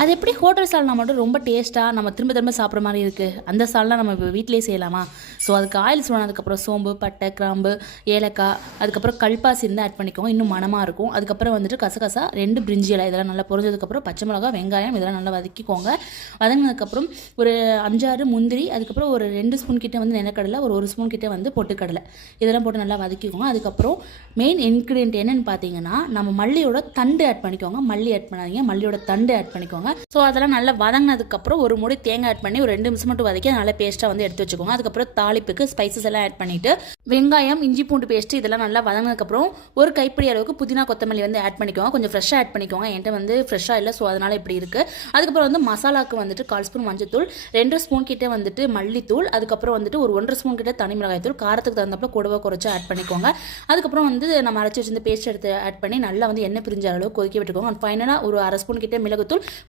அது எப்படி ஹோட்டல் சால்னா மட்டும் ரொம்ப டேஸ்ட்டாக நம்ம திரும்ப திரும்ப சாப்பிட்ற மாதிரி இருக்குது? அந்த சால்னா நம்ம இப்போ வீட்டிலேயே செய்யலாமா? ஸோ அதுக்கு ஆயில் சூடானதுக்கப்புறம் சோம்பு, பட்டை, கிராம்பு, ஏலக்காய், அதுக்கப்புறம் கல்பாசி இருந்தால் ஆட் பண்ணிக்கோங்க, இன்னும் மணமாக இருக்கும். அதுக்கப்புறம் வந்துட்டு கசகசா, 2 பிரிஞ்சி இலை இதெல்லாம் நல்லா பொரிஞ்சதுக்கப்புறம் பச்சை மிளகா, வெங்காயம் இதெல்லாம் நல்லா வதக்கிக்கோங்க. வதங்கினதுக்கப்புறம் ஒரு 5, 6 முந்திரி, அதுக்கப்புறம் ஒரு 2 ஸ்பூன் கிட்டே வந்து நிலக்கடலை, ஒரு 1 ஸ்பூன் கிட்டே வந்து பொட்டுக்கடலை இதெல்லாம் போட்டு நல்லா வதக்கிக்கோங்க. அதுக்கப்புறம் மெயின் இன்க்ரீடியன்ட் என்னென்னு பார்த்தீங்கன்னா, நம்ம மல்லியோட தண்டு ஆட் பண்ணிக்கோங்க. மல்லி ஆட் பண்ணாதீங்க, மல்லியோட தண்டு ஆட் பண்ணிக்கோங்க. ஸோ அதெல்லாம் நல்லா வதங்கினதுக்கப்புறம் ஒரு மூடி தேங்காய் ஆட் பண்ணி ஒரு 2 நிமிஷம் மட்டும் வதக்கி நல்லா பேஸ்ட்டாக வந்து எடுத்து வச்சுக்கோங்க. அதுக்கப்புறம் தாளிப்புக்கு ஸ்பைசஸ் எல்லாம் ஆட் பண்ணிவிட்டு வெங்காயம், இஞ்சி பூண்டு பேஸ்ட்டு இதெல்லாம் நல்லா வதங்கினதுக்கப்புறம் ஒரு கைப்பிடி அளவுக்கு புதினா கொத்தமல்லி வந்து ஆட் பண்ணிக்கோங்க. கொஞ்சம் ஃப்ரெஷ்ஷாக ஆட் பண்ணிக்கோங்க, என்கிட்ட வந்து ஃப்ரெஷ்ஷாக இல்லை, ஸோ அதனால் இப்படி இருக்குது. அதுக்கப்புறம் வந்து மசாலாவுக்கு வந்துட்டு 1/4 ஸ்பூன் மஞ்சத்தூள், 2 ஸ்பூன் கிட்டே வந்துட்டு மல்லித்தூள், அதுக்கப்புறம் வந்துட்டு ஒரு 1.5 ஸ்பூன் கிட்டே தனி மிளகாய் தூள், காரத்துக்கு தகுந்தப்போ கூடவோ குறைச்சி ஆட் பண்ணிக்கோங்க. அதுக்கப்புறம் வந்து நம்ம அரைச்சி வச்சிருந்த பேஸ்ட் எடுத்து ஆட் பண்ணி நல்லா வந்து எண்ணெய் பிரிஞ்ச அளவு கொதிக்க விட்டுக்கோங்க. ஃபைனலாக ஒரு 1/2 ஸ்பூன் கிட்டே மிளகுத்தூள்,